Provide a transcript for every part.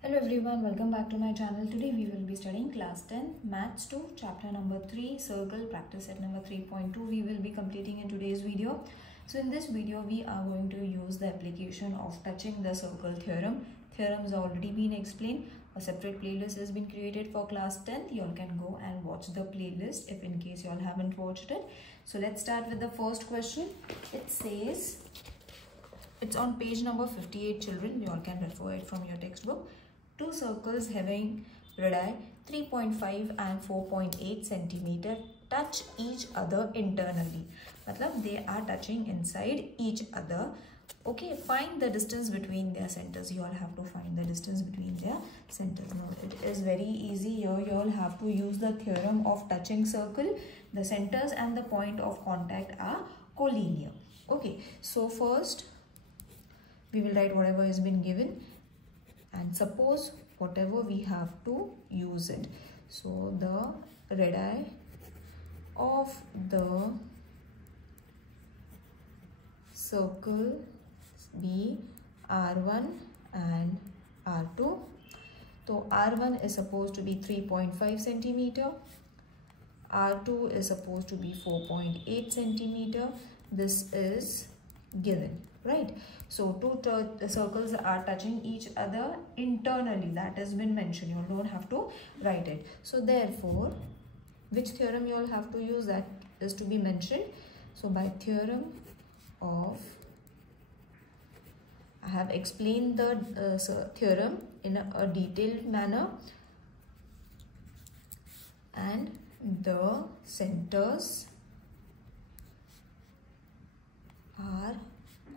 Hello everyone, welcome back to my channel. Today we will be studying class 10 maths 2 chapter number 3 circle practice set number 3.2. we will be completing in today's video. So in this video we are going to use the application of touching the circle theorem. Theorem has already been explained. A separate playlist has been created for class 10th. You all can go and watch the playlist if in case you all haven't watched it. So let's start with the first question. It says, it's on page number 58, children. You all can refer it from your textbook. Two circles having radii 3.5 and 4.8 centimeter touch each other internally. Matlab they are touching inside each other. Okay, find the distance between their centers. You all have to find the distance between their centers. Now it is very easy. Here you all have to use the theorem of touching circle. The centers and the point of contact are collinear. Okay, so first we will write whatever has been given and suppose whatever we have to use it. So the radii of the circle be R1 and R2. So R1 is supposed to be 3.5 centimeter. R2 is supposed to be 4.8 centimeter. This is given, right? So two circles are touching each other internally. That has been mentioned. You don't have to write it. So therefore, which theorem you all have to use, that is to be mentioned. So by theorem of, I have explained the theorem in a detailed manner, and the centers are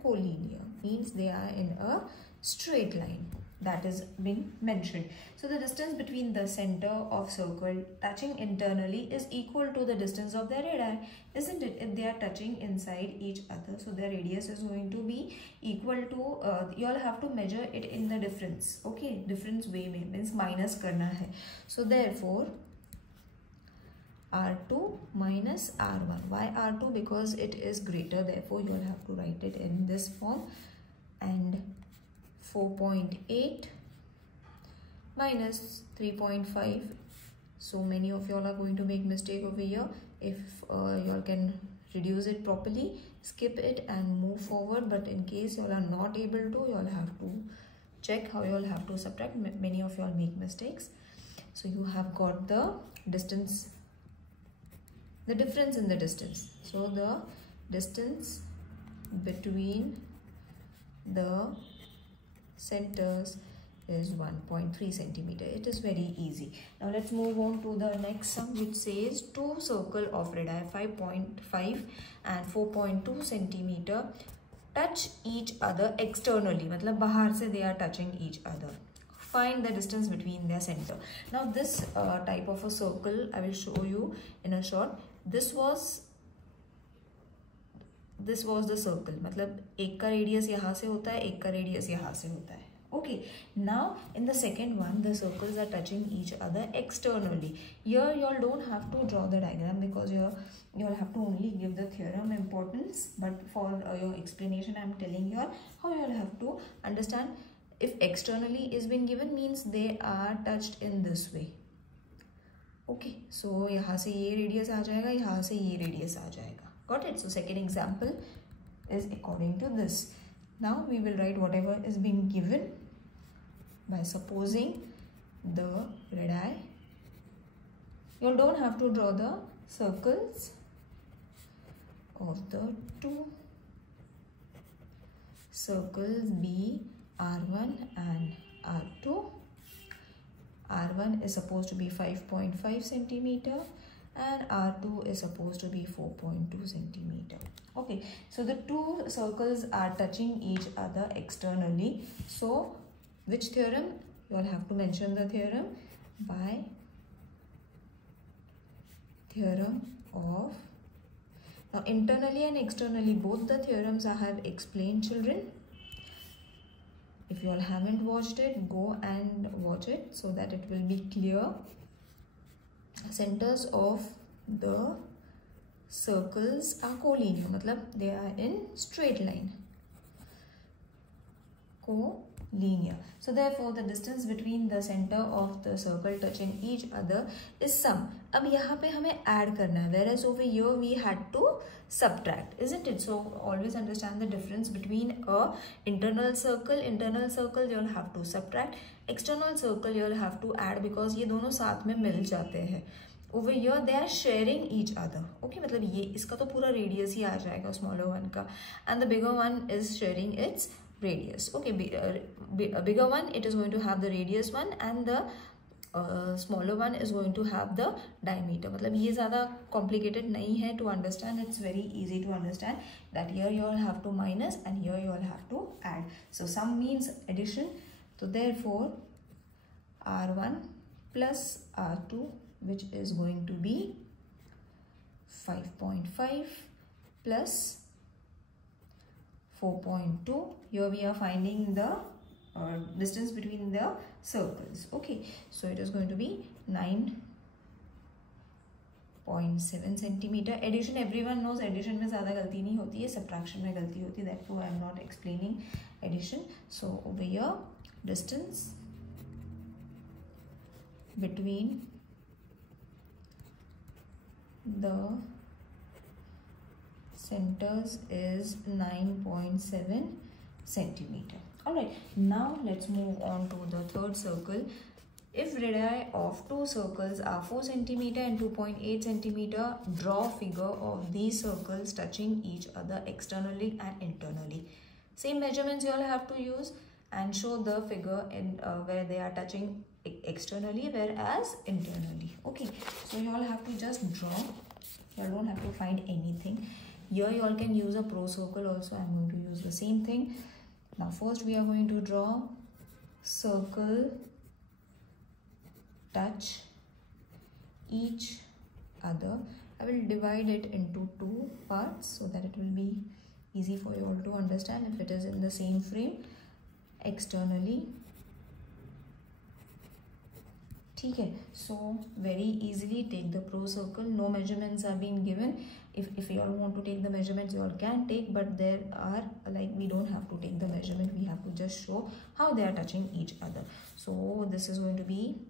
collinear, means they are in a straight line. That is being mentioned. So the distance between the center of circle touching internally is equal to the distance of their radii, isn't it? If they are touching inside each other, so their radius is going to be equal to, you all have to measure it in the difference. Okay, difference way mein, means minus karna hai. So therefore R2 minus R1. Why R2? Because it is greater, therefore you will have to write it in this form. And 4.8 minus 3.5. So many of you all are going to make mistake over here. If you all can reduce it properly, skip it and move forward. But in case you all are not able to, you all have to check how you all have to subtract. Many of you all make mistakes. So you have got the distance, the difference in the distance. So the distance between the centers is 1.3 centimeter. It is very easy. Now let's move on to the next sum, which says two circle of radii 5.5 and 4.2 centimeter touch each other externally. Matlab bahar se they are touching each other. Find the distance between their center. Now this type of a circle I will show you in a short. This was the circle. मतलब एक का radius यहाँ से होता है, एक का radius यहाँ से होता है. Okay. Now in the second one, the circles are touching each other externally. Here you all don't have to draw the diagram because you all have to only give the theorem importance. But for your explanation, I am telling you all how you all have to understand. If externally is been given, means they are touched in this way. Okay, so यहाँ से ये radius आ जाएगा, यहाँ से ये radius आ जाएगा. Got it? So second example is according to this. Now we will write whatever is being given by supposing the radii. You all don't have to draw the circles of the two circles be R1 and R2. R1 is supposed to be 5.5 centimeter and R2 is supposed to be 4.2 centimeter. Okay, so the two circles are touching each other externally. So which theorem? You all have to mention the theorem by theorem of, now internally and externally both the theorems I have explained, children. If you all haven't watched it, go and watch it so that it will be clear. Centers of the circles are collinear, matlab they are in straight line. linear. So therefore the distance between the center of the circle touching each other is sum. अब यहाँ पे हमें add करना है, whereas over here we had to subtract, isn't it? So always understand the difference between a internal circle you'll have to subtract, external circle you'll have to add, because ये दोनों साथ में मिल जाते हैं. Over here they are sharing each other. Okay, मतलब ये इसका तो पूरा radius ही आ जाएगा smaller one का, and the bigger one is sharing its radius. Okay, a bigger one, it is going to have the radius one, and the smaller one is going to have the diameter. मतलब ये ज़्यादा complicated नहीं है to understand. It's very easy to understand that here you all have to minus and here you all have to add. So sum means addition. So therefore R1 plus R2, which is going to be 5.5 plus 4.2. Here we are finding the distance between the circles. Okay, so it is going to be 9.7 centimeter. Addition, everyone knows addition में ज़्यादा गलती नहीं होती है, subtraction में गलती होती है. Therefore I am not explaining addition. So over here distance between the centers is 9.7 centimeter. Alright, now let's move on to the third circle. If radii of two circles are 4 centimeter and 2.8 centimeter, draw figure of these circles touching each other externally and internally. Same measurements you all have to use and show the figure in where they are touching externally, whereas internally. Okay, so you all have to just draw. You all don't have to find anything. Here you all can use a pro circle also. I'm going to use the same thing. Now first we are going to draw circle touch each other. I will divide it into two parts so that it will be easy for you all to understand if it is in the same frame. Externally. Okay, so very easily take the pro circle. No measurements are being given. If you all want to take the measurements, you all can take, but there are, like, we don't have to take the measurement. We have to just show how they are touching each other. So this is going to be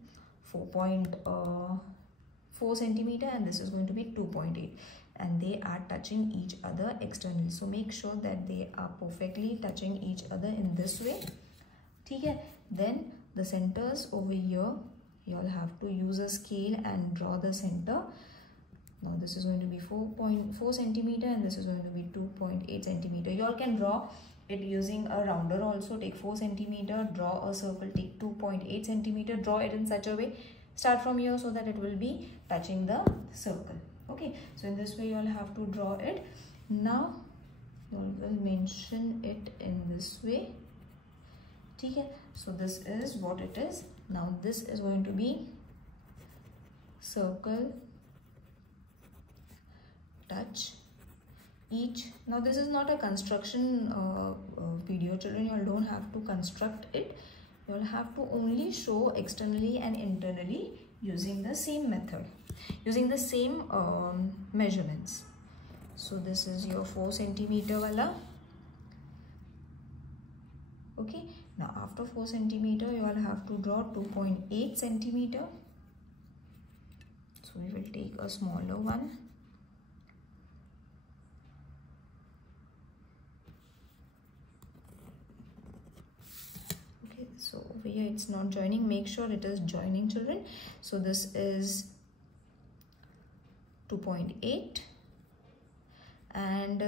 4.4 centimeter and this is going to be 2.8, and they are touching each other externally. So make sure that they are perfectly touching each other in this way. Okay, then the centers over here, you all have to use a scale and draw the center. Now this is going to be 4.4 centimeter and this is going to be 2.8 centimeter. You all can draw it using a rounder also. Take 4 centimeter, draw a circle, take 2.8 centimeter, draw it in such a way. Start from here so that it will be touching the circle. Okay, so in this way you all have to draw it. Now you all will mention it in this way. Okay, so this is what it is. Now this is going to be circle touch each. Now this is not a construction video, children. You all don't have to construct it. You all have to only show externally and internally using the same method, using the same measurements. So this is your 4 centimeter wala. Okay, now after 4 centimeter you all have to draw 2.8 centimeter. So we will take a smaller one. Okay, so over here it's not joining. Make sure it is joining, children. So this is 2.8 and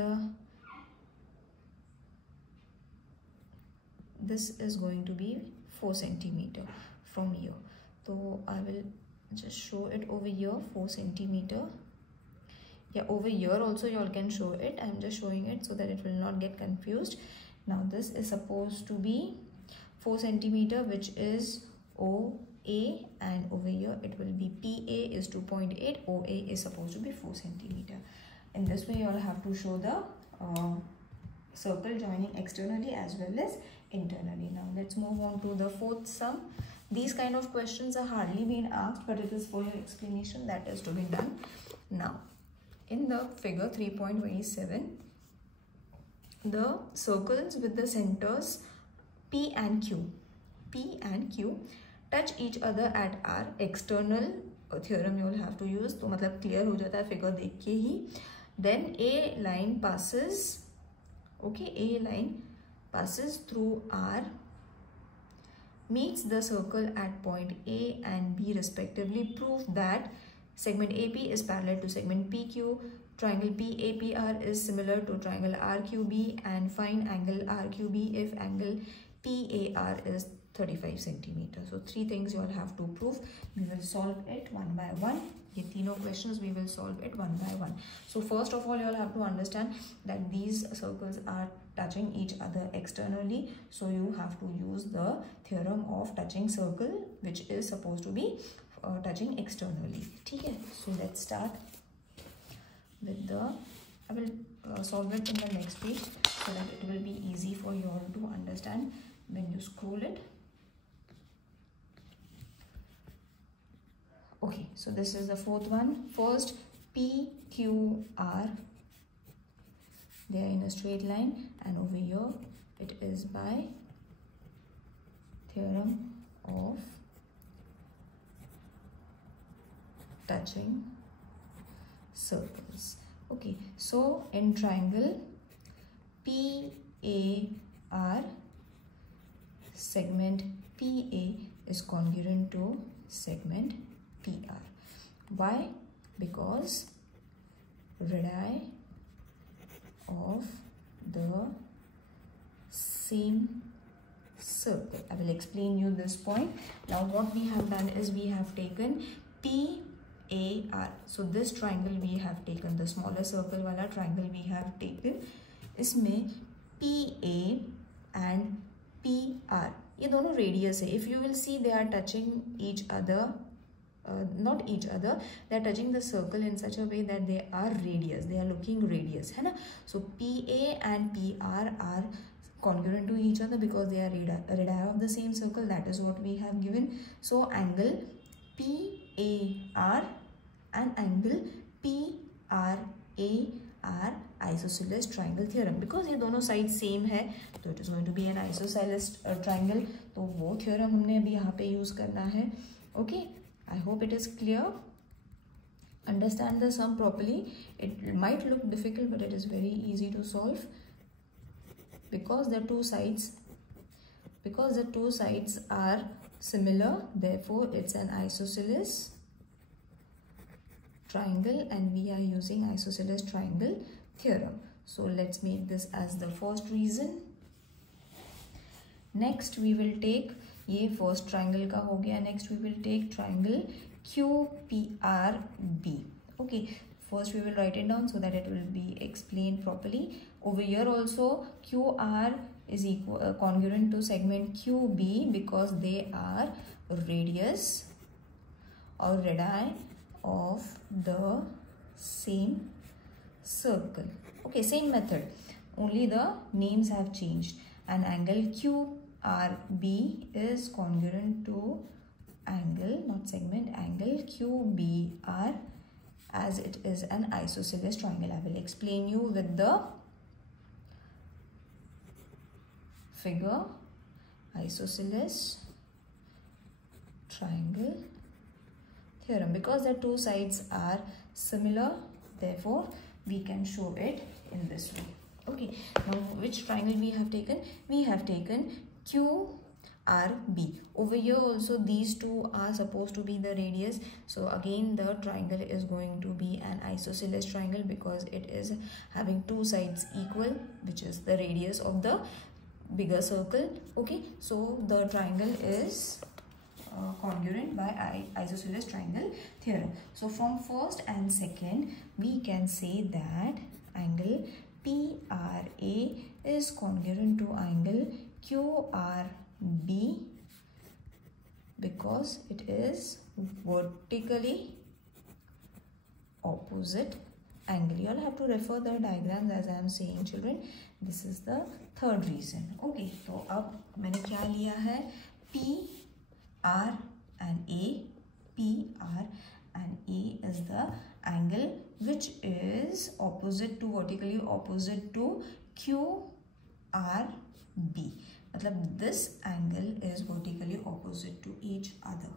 this is going to be 4 centimeter from here. So I will just show it over here, 4 centimeter. Yeah, over here also you all can show it. I'm just showing it so that it will not get confused. Now this is supposed to be 4 centimeter, which is OA, and over here it will be PA is 2.8, OA is supposed to be 4 centimeter. In this way you all have to show the circle joining externally as well as internally. Now let's move on to the fourth sum. These kind of questions are hardly being asked, but it is for your explanation that is to be done. Now in the figure 3.27, the circles with the centers P and Q touch each other at R external theorem you will have to use, तो मतलब clear हो जाता है figure देख के ही. Then a line passes, okay, a line passes through R, meets the circle at point A and B respectively. Prove that segment AP is parallel to segment PQ, triangle PAPR is similar to triangle RQB, and find angle RQB if angle PAR is 35 centimeters. So 3 things you all have to prove. We will solve it one by one. ये तीनों questions we will solve it one by one. So first of all you all have to understand that these circles are touching each other externally. So you have to use the theorem of touching circle, which is supposed to be touching externally. Okay, so let's start with the, I will solve it in the next page so that it will be easy for you all to understand when you scroll it. Okay, so this is the fourth one. First, P, Q, R, they are in a straight line, and over here it is by theorem of touching circles. Okay, so in triangle PAR, segment PA is congruent to segment PR. Why? Because radii of the same circle. I will explain you this point. Now what we have done is we have taken PAR. So this triangle we have taken, the smaller circle wala triangle we have taken. इसमें PA and PR, ये दोनों radius है. If you will see, they are touching each other. Not each other, they are touching the circle in such a way that they are radius, they are looking radius, है ना. So PA and PR are congruent to each other because they are radii of the same circle. That is what we have given. So angle PAR and angle PRA are isosceles triangle theorem. Because ये दोनों sides same है, तो it is going to be an isosceles triangle. तो वो theorem हमने अभी यहाँ पे use करना है. Okay, I hope it is clear. Understand the sum properly. It might look difficult, but it is very easy to solve because the two sides are similar. Therefore, it's an isosceles triangle, and we are using isosceles triangle theorem. So let's make this as the first reason. Next, we will take, ये first triangle का हो गया. Next we will take triangle QPRB. Okay, first we will write it down so that it will be explained properly. Over here also QR is equal congruent to segment QB because they are radius or radii of the same circle. Okay, same method, only the names have changed. And angle QRB is congruent to angle, not segment, angle QBR, as it is an isosceles triangle. I will explain you with the figure. Isosceles triangle theorem. Because the two sides are similar, therefore we can show it in this way. Okay, now which triangle we have taken? We have taken QRB. Over here also these two are supposed to be the radius. So again the triangle is going to be an isosceles triangle because it is having two sides equal, which is the radius of the bigger circle. Okay, so the triangle is congruent by isosceles triangle theorem. So from first and second we can say that angle PRA is congruent to angle QRB because it is vertically opposite angle. You all have to refer the diagrams as I am saying, children. This is the third reason. Okay, so अब मैंने क्या लिया है? PR and A. PR and A is the angle which is opposite to, vertically opposite to QRB. मतलब this angle is vertically opposite to each other.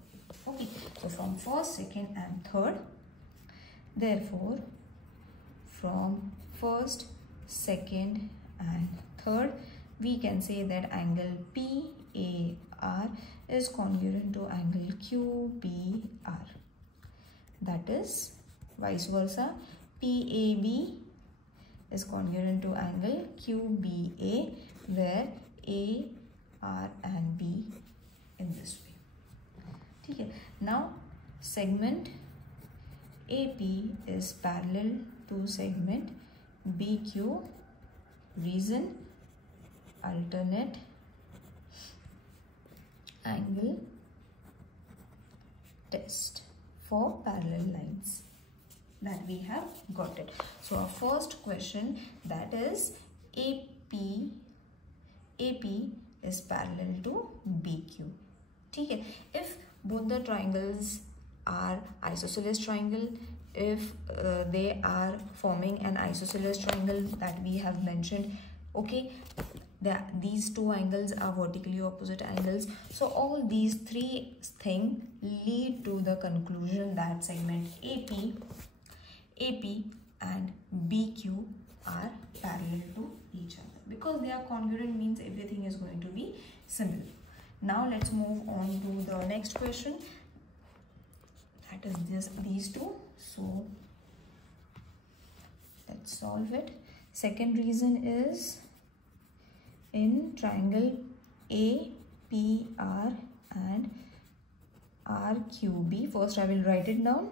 Okay, so from first, second and third, therefore from first, second and third, we can say that angle PAR is congruent to angle QBR. That is vice versa, PAB is congruent to angle QBA, where A, R and B in this way. Okay. Now segment AP is parallel to segment BQ. Reason, alternate angle test for parallel lines. That we have got it. So our first question, that is AP is parallel to BQ. Okay. If both the triangles are isosceles triangle, if they are forming an isosceles triangle that we have mentioned, okay, these two angles are vertically opposite angles. So all these three things lead to the conclusion that segment AP and BQ are parallel to each other. Because they are congruent means everything is going to be similar. Now let's move on to the next question. That is these two. So let's solve it. Second reason is in triangle APR and RQB. First I will write it down.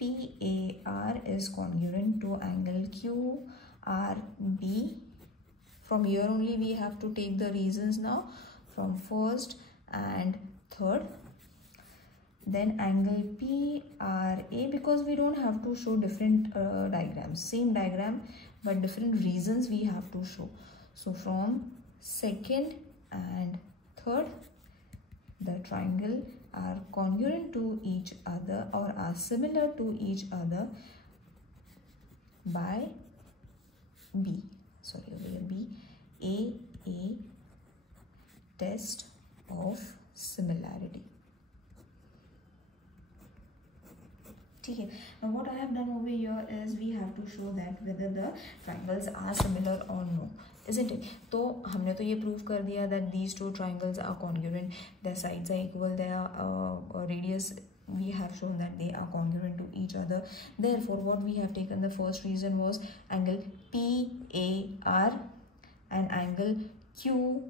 PAR is congruent to angle QRB. From here only we have to take the reasons now from first and third. Then angle PRA, because we don't have to show different diagrams, same diagram but different reasons we have to show. So from second and third, the triangle are congruent to each other or are similar to each other by B. Sorry, over here B. A test of similarity. Okay. Now what I have done over here is we have to show that whether the triangles are similar or no, isn't it? तो हमने तो ये prove कर दिया that these two triangles are congruent, their sides are equal, their radius we have shown that they are congruent to each other. Therefore what we have taken, the first reason was angle PAR and angle QRB.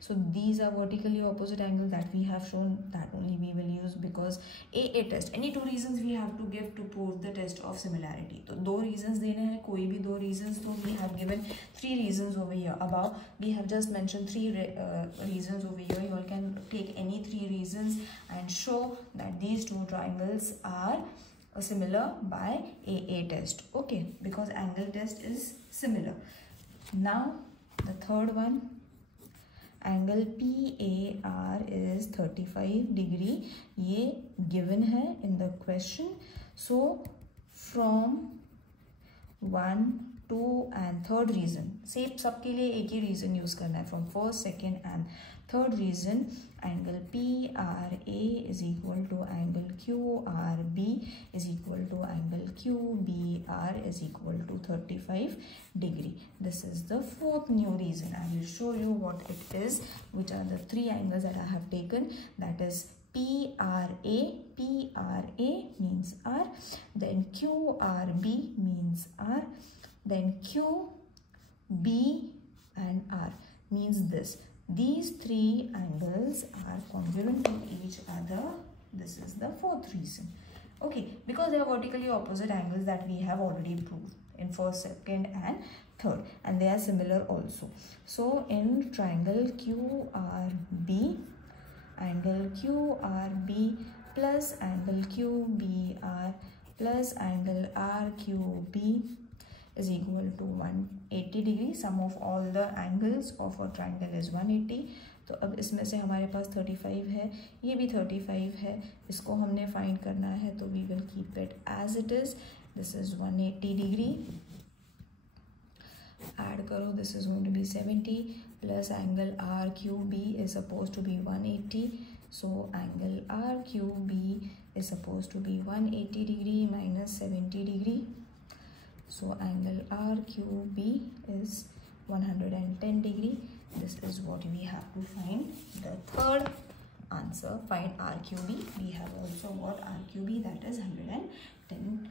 So these are vertically opposite angles that we have shown, that only we will use because AA test, any two reasons we have to give to prove the test of similarity. So दो reasons देने हैं, कोई भी दो reasons, तो we have given three reasons over here. Above we have just mentioned three reasons over here. You all can take any three reasons and show that these two triangles are similar by AA test. Okay, because angle test is similar. Now the third one, angle PAR is 35 degree. ये given है in the question. So from 1, 2 and third reason, same सबके लिए एक ही reason use करना है. From first, second and third reason, angle PRA is equal to angle QRB is equal to angle QBR is equal to 35 degree. This is the fourth new reason. I will show you what it is, which are the three angles that I have taken. That is PRA means R, then QRB means R, then QB and R means this. These three angles are congruent to each other. This is the fourth reason. Okay, because they are vertically opposite angles that we have already proved in first, second and third, and they are similar also. So in triangle QRB, angle QRB plus angle QBR plus angle RQB is equal to 180 degree. Sum of all the angles of a triangle is 180. तो अब इसमें से हमारे पास 35 है, ये भी 35 है, इसको हमने फाइंड करना है, तो we will keep it as it is. This is 180 degree. add karo, this is going to be 70 plus angle RQB is supposed to be 180. So angle RQB is supposed to be 180 degree minus 70 degree. So angle RQB is 110 degree. This is what we have to find. The third answer, find RQB. We have also got RQB, that is 110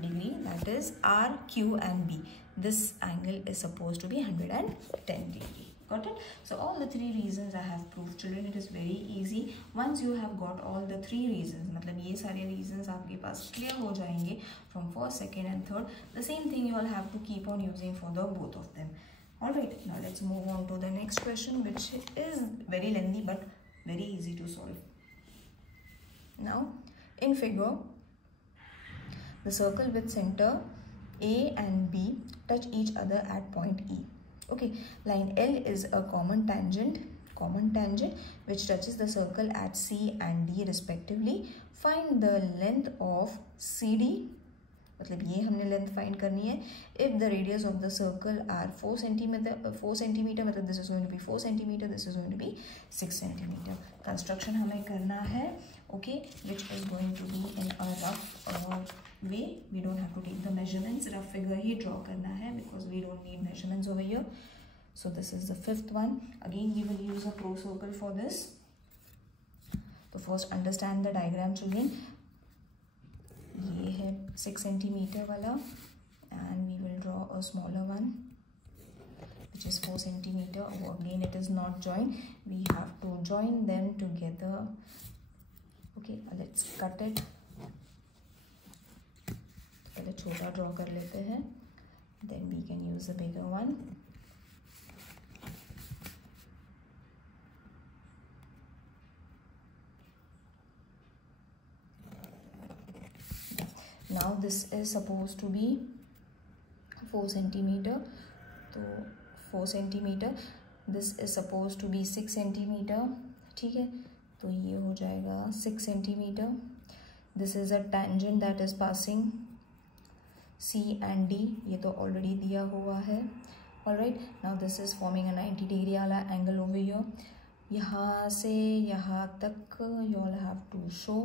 degree, that is R, Q and B. This angle is supposed to be 110 degree. Got it? So all the three reasons I have proved. Children, it is very easy. Once you have got all the three reasons, मतलब ये सारे reasons आपके पास clear हो जाएंगे from first, second and third. The same thing you all have to keep on using for the both of them. Alright, now let's move on to the next question, which is very lengthy but very easy to solve. Now, in figure, the circle with center A and B touch each other at point E. Okay, line L is a common tangent which touches the circle at C and D respectively. Find the length of CD. मतलब ये हमने length find करनी है. If the radius of the circle are 4 centimeter, मतलब this is going to be 4 centimeter, this is going to be 6 centimeter. Construction हमें करना है, okay, which is going to be in a rough way. We don't have to take the measurements. Rough figure he draw करना है because we don't need measurements over here. So this is the fifth one. Again, we will use a pro circle for this. So first understand the diagram, children. ये है 6 centimeter वाला, and we will draw a smaller one which is 4 centimeter. Again, it is not joined. We have to join them together. Okay, let's cut it. पहले छोटा draw कर लेते हैं, then we can use a bigger one. Now this is supposed to be 4 centimeter. So 4 centimeter. This is supposed to be 6 centimeter. ठीक है, तो ये हो जाएगा 6 centimeter. This is a tangent that is passing C and D. ये तो already दिया हुआ है. Alright, now this is forming a 90 degree वाला angle over here. यहाँ से यहाँ तक you all have to show.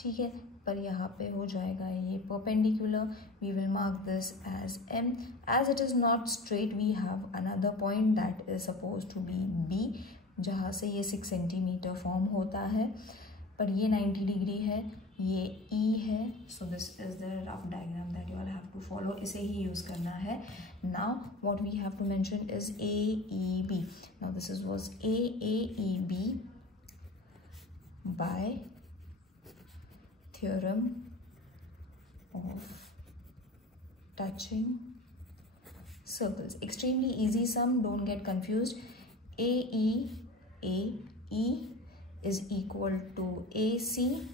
ठीक है, पर यहाँ पे हो जाएगा ये perpendicular. We will mark this as M. As it is not straight, we have another point that is supposed to be B, जहाँ से ये 6 centimeter form होता है, पर ये 90 degree है, ये E है. So this is the rough diagram that you all have to follow. इसे ही use करना है. Now what we have to mention is AEB. Now this was AEB by theorem of touching circles. Extremely easy sum, don't get confused. AE is equal to AC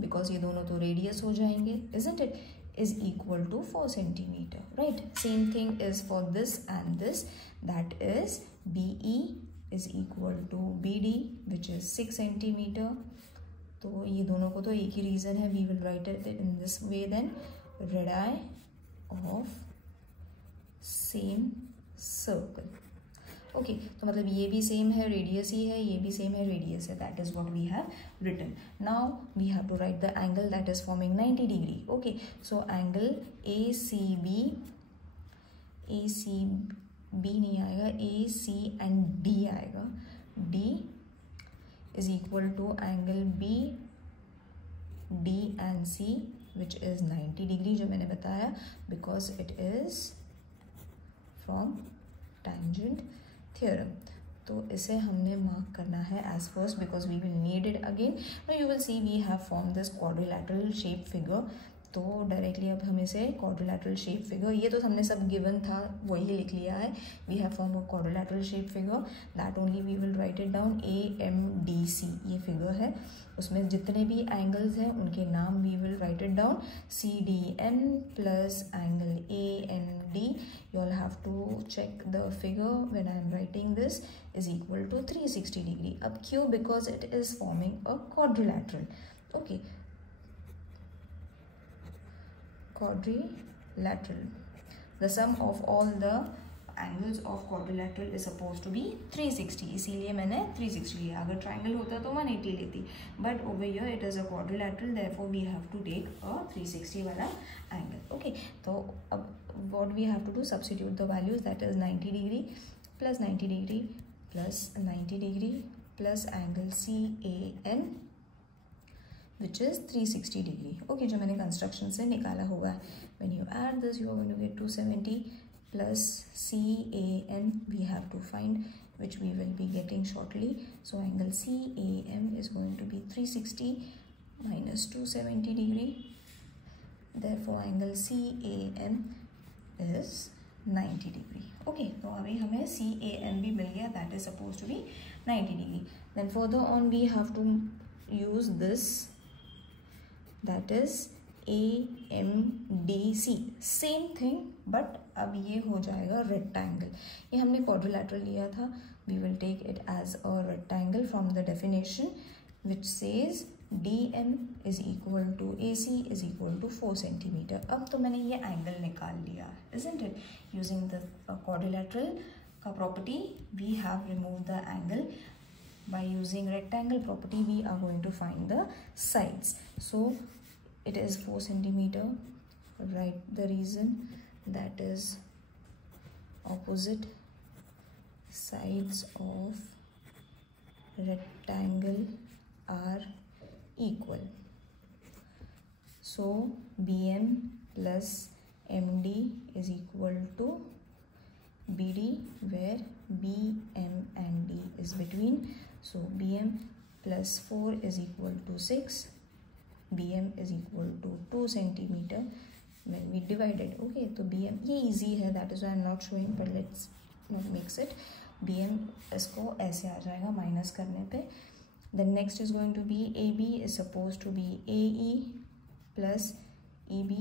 because ये दोनों तो radius हो जाएंगे, isn't it, is equal to 4 centimeter, right? Same thing is for this and this, that is BE is equal to BD, which is 6 centimeter. तो ये दोनों को तो एक ही रीज़न है. We will write it in this way then. Radii of same circle. Okay, तो मतलब ये भी सेम है, रेडियस ही है, ये भी सेम है, रेडियस है. That is what we have written. Now we have to write the angle that is forming 90 degree. Okay, so angle ACB नहीं आएगा, AC एंड D आएगा. D is equal to angle B, D and C, which is 90 degree, जो मैंने बताया, because it is from tangent theorem. तो इसे हमने mark करना है as first because we will need it again. Now you will see we have formed this quadrilateral shape figure. तो directly अब हम इसे क्वाड्रिलैटरल शेप फिगर, ये तो हमने सब गिवन था वही लिख लिया है. We have form a quadrilateral shape figure, that only we will write it down. AMDC ये फिगर है, उसमें जितने भी एंगल्स हैं उनके नाम we will write it down. CDM plus angle AMD. You all have to check the figure when I am writing this is equal to 360 degree. अब क्यों? Because it is forming a quadrilateral. Okay, quadrilateral. the sum of all the angles of quadrilateral is supposed to be 360. इसीलिए मैंने 360 लिया. अगर triangle होता तो 180 लेती. But over here it is a quadrilateral, therefore we have to take a 360 वाला angle. Okay. तो अब what we have to do, substitute the values, that is 90 degree plus 90 degree plus 90 degree plus angle CAN, which is 360 degree. Okay, जो मैंने construction से निकाला हुआ है. When you add this, you are going to get 270 plus CAN we have to find, which we will be getting shortly. So angle CAM is going to be 360 minus 270 degree. Therefore angle CAM is 90 degree. Okay, तो अभी हमें CAM भी मिल गया, that is supposed to be 90 degree. Then further on we have to use this, that is AMDC, same thing, but अब ये हो जाएगा rectangle. ये हमने क्वाड्रिलैटरल लिया था. We will take it as a rectangle from the definition which says DM is equal to AC is equal to 4 centimetre. अब तो मैंने ये एंगल निकाल लिया, isn't it? Using the quadrilateral का property we have remove the angle. By using rectangle property we are going to find the sides. So it is 4 centimeter. Write the reason, that is opposite sides of rectangle are equal. So BM plus MD is equal to BD, where BM and D is between. So BM plus 4 is equal to 6. BM is equal to 2 centimeter when we divide it. Okay, so BM ये easy है, that is why I'm not showing, but let's not mix it. BM इसको ऐसे आ जाएगा minus करने पे. Then next is going to be AB is supposed to be AE plus EB.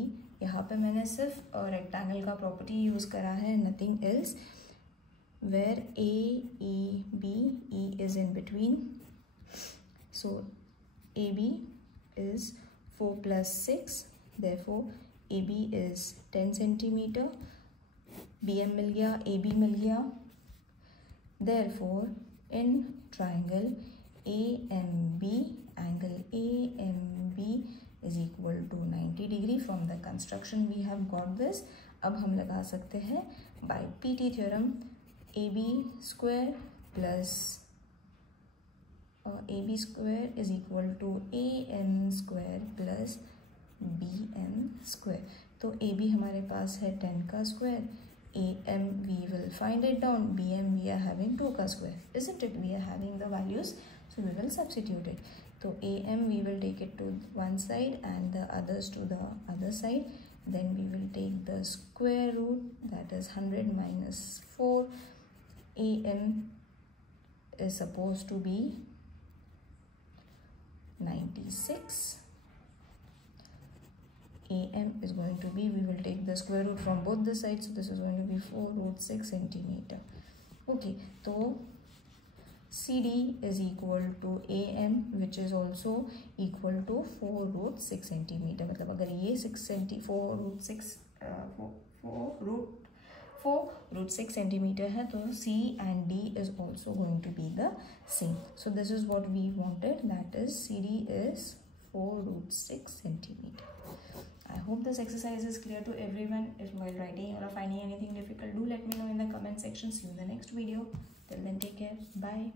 यहाँ पे मैंने सिर्फ रेक्टेंगल का प्रॉपर्टी यूज़ करा है, nothing else, where AEB, E is in between. So AB is 4 plus 6, therefore AB is 10 centimeter. BM मिल गया, AB मिल गया. Therefore in triangle AMB, angle AMB is equal to 90 degree. From the construction we have got this. अब हम लगा सकते हैं by PT theorem, AB square plus AB square is equal to AM square plus BM square. तो AB हमारे पास है 10 का square, AM we will find it down, BM we are having 2 का square, isn't it? We are having the values, so we will substitute it. So AM we will take it to one side and the others to the other side. Then we will take the square root, that is 100 minus 4. AM is supposed to be 96. AM is going to be, we will take the square root from both the sides, so this is going to be 4 root 6 centimeter. Okay, so CD is equal to AM, which is also equal to 4 root 6 centimeter. मतलब अगर ये 4 root 6 centimeter है, तो C and D is also going to be the same. So this is what we wanted, that is CD is 4 root 6 centimeter. I hope this exercise is clear to everyone. If while writing or finding anything difficult, do let me know in the comment section. See you in the next video. Till then, take care. Bye.